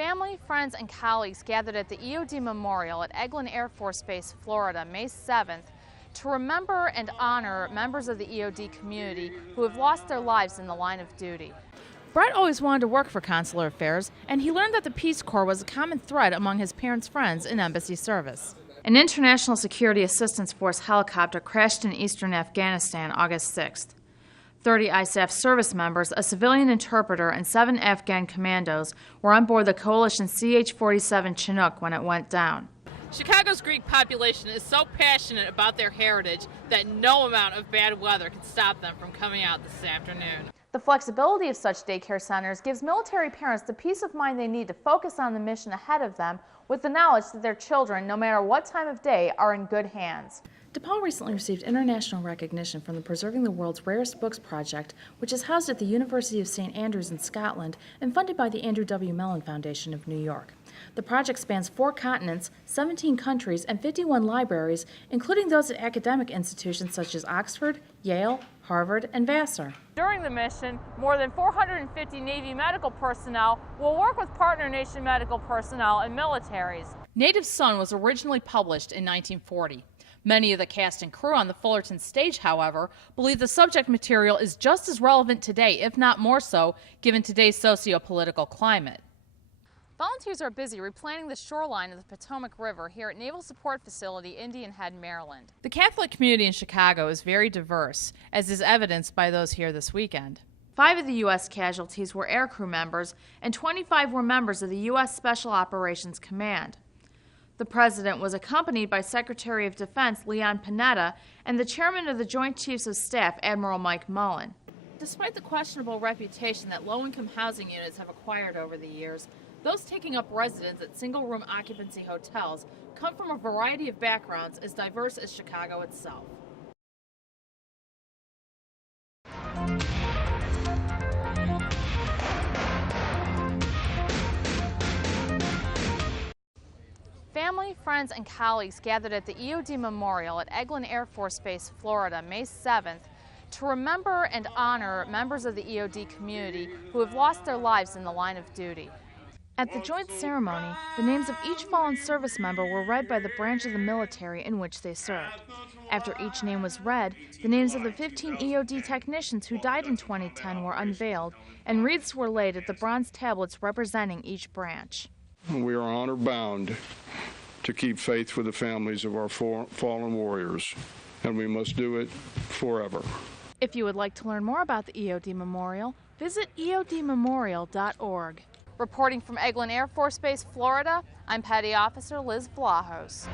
Family, friends, and colleagues gathered at the EOD Memorial at Eglin Air Force Base, Florida, May 7th to remember and honor members of the EOD community who have lost their lives in the line of duty. Brett always wanted to work for consular affairs, and he learned that the Peace Corps was a common thread among his parents' friends in embassy service. An International Security Assistance Force helicopter crashed in eastern Afghanistan August 6th. 30 ISAF service members, a civilian interpreter, and 7 Afghan commandos were on board the coalition CH-47 Chinook when it went down. Chicago's Greek population is so passionate about their heritage that no amount of bad weather can stop them from coming out this afternoon. The flexibility of such daycare centers gives military parents the peace of mind they need to focus on the mission ahead of them with the knowledge that their children, no matter what time of day, are in good hands. DePaul recently received international recognition from the Preserving the World's Rarest Books project, which is housed at the University of St. Andrews in Scotland and funded by the Andrew W. Mellon Foundation of New York. The project spans 4 continents, 17 countries, and 51 libraries, including those at academic institutions such as Oxford, Yale, Harvard, and Vassar. During the mission, more than 450 Navy medical personnel will work with partner nation medical personnel and militaries. Native Son was originally published in 1940. Many of the cast and crew on the Fullerton stage, however, believe the subject material is just as relevant today, if not more so, given today's socio-political climate. Volunteers are busy replanting the shoreline of the Potomac River here at Naval Support Facility, Indian Head, Maryland. The Catholic community in Chicago is very diverse, as is evidenced by those here this weekend. 5 of the U.S. casualties were aircrew members, and 25 were members of the U.S. Special Operations Command. The President was accompanied by Secretary of Defense Leon Panetta and the Chairman of the Joint Chiefs of Staff, Admiral Mike Mullen. Despite the questionable reputation that low-income housing units have acquired over the years, those taking up residence at single-room occupancy hotels come from a variety of backgrounds as diverse as Chicago itself. Family, friends, and colleagues gathered at the EOD Memorial at Eglin Air Force Base, Florida, May 7th to remember and honor members of the EOD community who have lost their lives in the line of duty. At the joint ceremony, the names of each fallen service member were read by the branch of the military in which they served. After each name was read, the names of the 15 EOD technicians who died in 2010 were unveiled, and wreaths were laid at the bronze tablets representing each branch. We are honor-bound to keep faith with the families of our fallen warriors, and we must do it forever. If you would like to learn more about the EOD Memorial, visit eodmemorial.org. Reporting from Eglin Air Force Base, Florida, I'm Petty Officer Liz Vlahos.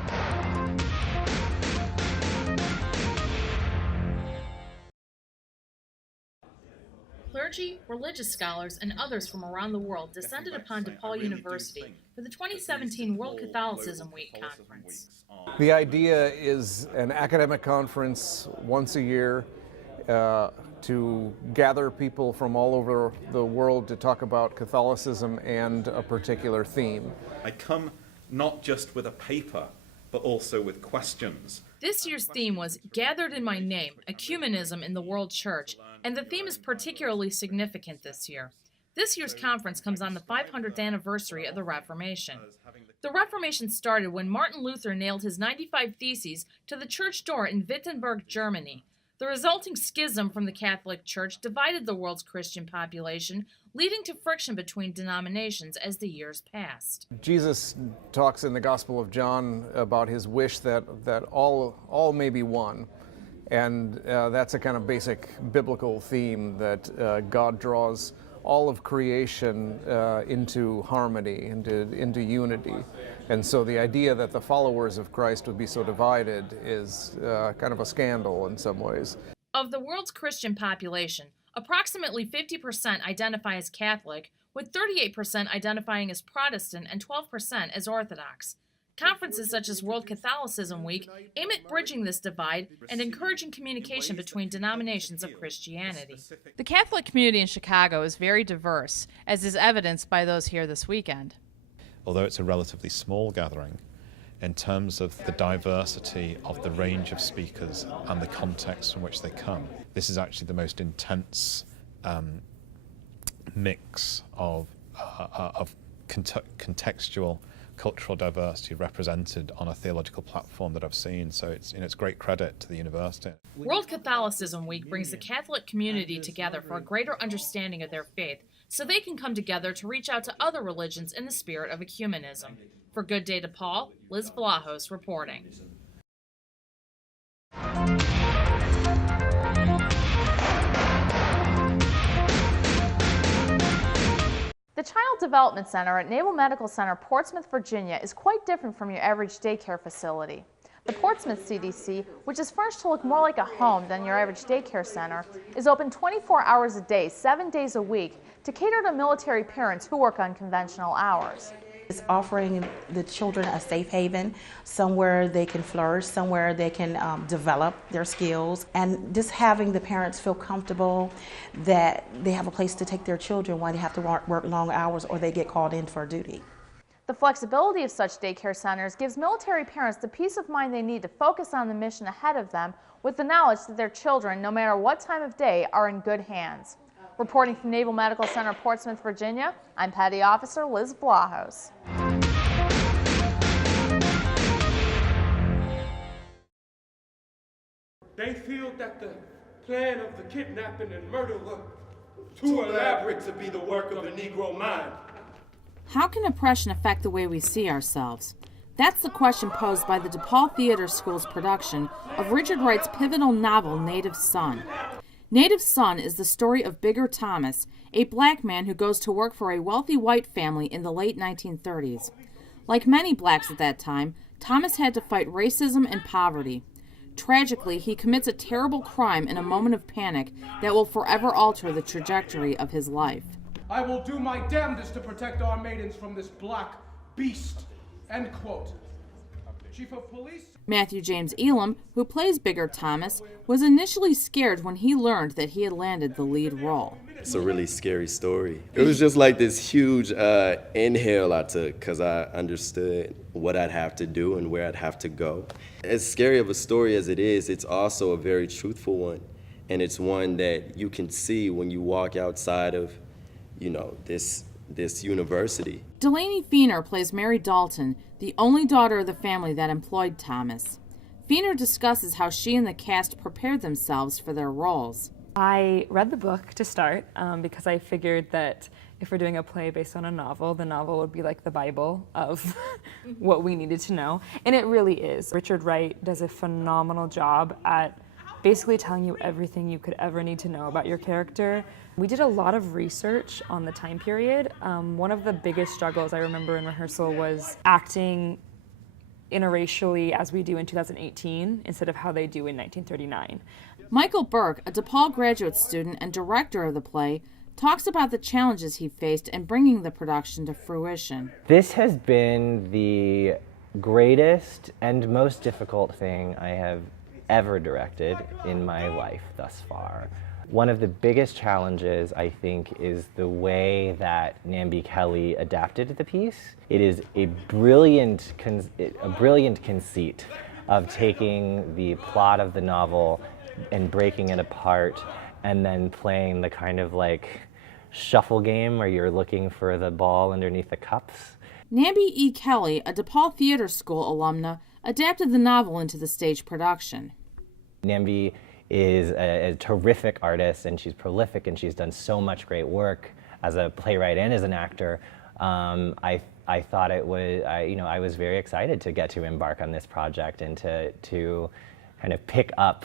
Clergy, religious scholars, and others from around the world descended upon DePaul University for the 2017 World Catholicism Week conference. The idea is an academic conference once a year to gather people from all over the world to talk about Catholicism and a particular theme. I come not just with a paper, but also with questions. This year's theme was Gathered in My Name, Ecumenism in the World Church, and the theme is particularly significant this year. This year's conference comes on the 500th anniversary of the Reformation. The Reformation started when Martin Luther nailed his 95 Theses to the church door in Wittenberg, Germany. The resulting schism from the Catholic Church divided the world's Christian population, leading to friction between denominations as the years passed. Jesus talks in the Gospel of John about his wish that all may be one. And that's a kind of basic biblical theme that God draws all of creation into harmony, into unity. And so the idea that the followers of Christ would be so divided is kind of a scandal in some ways. Of the world's Christian population, approximately 50% identify as Catholic, with 38% identifying as Protestant and 12% as Orthodox. Conferences such as World Catholicism Week aim at bridging this divide and encouraging communication between denominations of Christianity. The Catholic community in Chicago is very diverse, as is evidenced by those here this weekend. Although it's a relatively small gathering, in terms of the diversity of the range of speakers and the context from which they come, this is actually the most intense mix of contextual cultural diversity represented on a theological platform that I've seen. So it's great credit to the university. World Catholicism Week brings the Catholic community together for a greater understanding of their faith, so they can come together to reach out to other religions in the spirit of ecumenism. For Good Day DePaul, Liz Vlahos reporting. The Child Development Center at Naval Medical Center, Portsmouth, Virginia, is quite different from your average daycare facility. The Portsmouth CDC, which is furnished to look more like a home than your average daycare center, is open 24 hours a day, 7 days a week, to cater to military parents who work unconventional hours. It's offering the children a safe haven, somewhere they can flourish, somewhere they can develop their skills, and just having the parents feel comfortable that they have a place to take their children when they have to work long hours or they get called in for duty. The flexibility of such daycare centers gives military parents the peace of mind they need to focus on the mission ahead of them with the knowledge that their children, no matter what time of day, are in good hands. Reporting from Naval Medical Center, Portsmouth, Virginia, I'm Petty Officer Liz Vlahos. They feel that the plan of the kidnapping and murder were too elaborate to be the work of a Negro mind. How can oppression affect the way we see ourselves? That's the question posed by the DePaul Theater School's production of Richard Wright's pivotal novel, Native Son. Native Son is the story of Bigger Thomas, a black man who goes to work for a wealthy white family in the late 1930s. Like many blacks at that time, Thomas had to fight racism and poverty. Tragically, he commits a terrible crime in a moment of panic that will forever alter the trajectory of his life. I will do my damnedest to protect our maidens from this black beast. End quote. Chief of Police? Matthew James Elam, who plays Bigger Thomas, was initially scared when he learned that he had landed the lead role. It's a really scary story. It was just like this huge inhale I took because I understood what I'd have to do and where I'd have to go. As scary of a story as it is, it's also a very truthful one. And it's one that you can see when you walk outside of, this university. Delaney Feener plays Mary Dalton, the only daughter of the family that employed Thomas. Feener discusses how she and the cast prepared themselves for their roles. I read the book to start because I figured that if we're doing a play based on a novel, the novel would be like the Bible of what we needed to know. And it really is. Richard Wright does a phenomenal job at basically telling you everything you could ever need to know about your character. We did a lot of research on the time period. One of the biggest struggles I remember in rehearsal was acting interracially as we do in 2018 instead of how they do in 1939. Michael Burke, a DePaul graduate student and director of the play, talks about the challenges he faced in bringing the production to fruition. This has been the greatest and most difficult thing I have ever directed in my life thus far. One of the biggest challenges, I think, is the way that Nambi Kelly adapted the piece. It is a brilliant conceit of taking the plot of the novel and breaking it apart and then playing the kind of like shuffle game where you're looking for the ball underneath the cups. Nambi E. Kelly, a DePaul Theater School alumna, adapted the novel into the stage production. Nambi is a terrific artist, and she's prolific, and she's done so much great work as a playwright and as an actor. I thought it was, I was very excited to get to embark on this project and to kind of pick up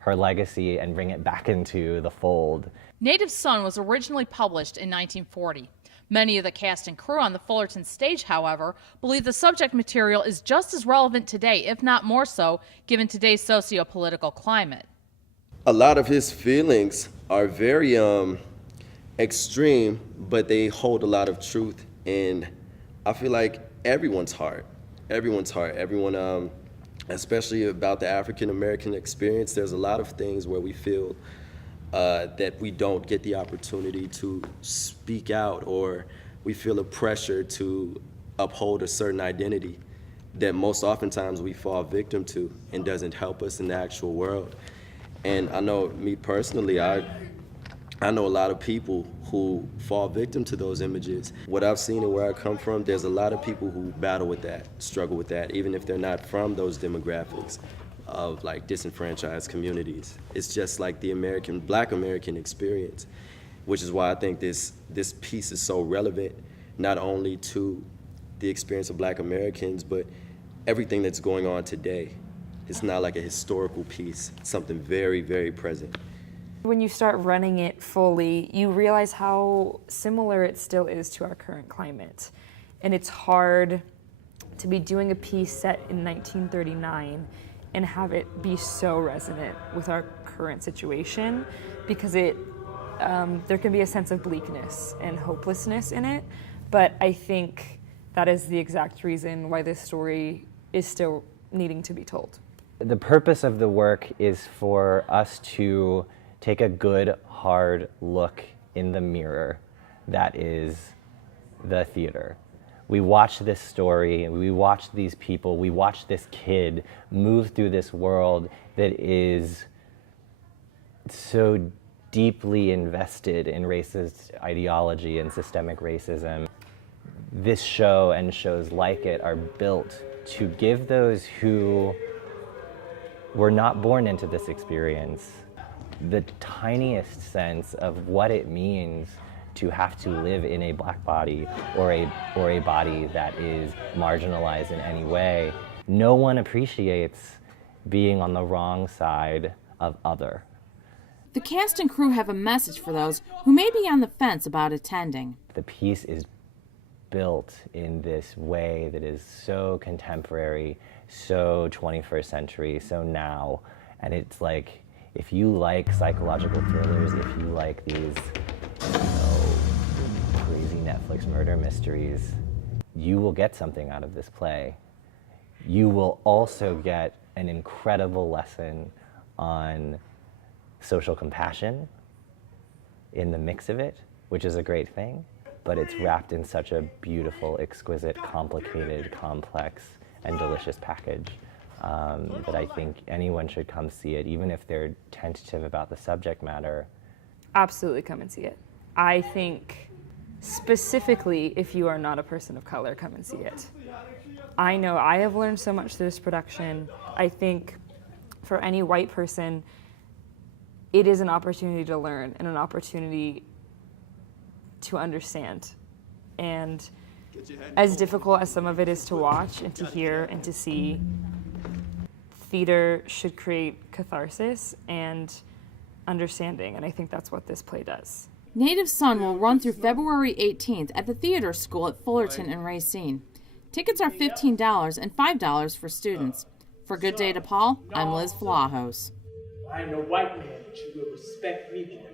her legacy and bring it back into the fold. Native Son was originally published in 1940. Many of the cast and crew on the Fullerton stage, however, believe the subject material is just as relevant today, if not more so, given today's socio-political climate. A lot of his feelings are very extreme, but they hold a lot of truth. And I feel like everyone, especially about the African-American experience, there's a lot of things where we feel that we don't get the opportunity to speak out, or we feel a pressure to uphold a certain identity that most oftentimes we fall victim to and doesn't help us in the actual world. And I know me personally, I know a lot of people who fall victim to those images. What I've seen and where I come from, there's a lot of people who battle with that, struggle with that, even if they're not from those demographics of like disenfranchised communities. It's just like the Black American experience, which is why I think this piece is so relevant, not only to the experience of Black Americans, but everything that's going on today. It's not like a historical piece, it's something very, very present. When you start running it fully, you realize how similar it still is to our current climate. And it's hard to be doing a piece set in 1939 and have it be so resonant with our current situation, because there can be a sense of bleakness and hopelessness in it. But I think that is the exact reason why this story is still needing to be told. The purpose of the work is for us to take a good, hard look in the mirror that is the theater. We watch this story, we watch these people, we watch this kid move through this world that is so deeply invested in racist ideology and systemic racism. This show and shows like it are built to give those who were not born into this experience the tiniest sense of what it means to have to live in a Black body or a body that is marginalized in any way. No one appreciates being on the wrong side of other. The cast and crew have a message for those who may be on the fence about attending. The piece is built in this way that is so contemporary, so 21st century, so now, and it's like, if you like psychological thrillers, if you like these crazy Netflix murder mysteries, you will get something out of this play. You will also get an incredible lesson on social compassion in the mix of it, which is a great thing, but it's wrapped in such a beautiful, exquisite, complicated, complex, and delicious package. That I think anyone should come see it, even if they're tentative about the subject matter. Absolutely come and see it. I think specifically if you are not a person of color, come and see it. I know I have learned so much through this production. I think for any white person, it is an opportunity to learn and an opportunity to understand. And as difficult as some of it is to watch and to hear and to see, theater should create catharsis and understanding, and I think that's what this play does. Native Son will run through February 18th at the Theater School at Fullerton and Racine. Tickets are $15 and $5 for students. For Good Day DePaul, I'm Liz Vlahos. I am the white man that you will respect me for.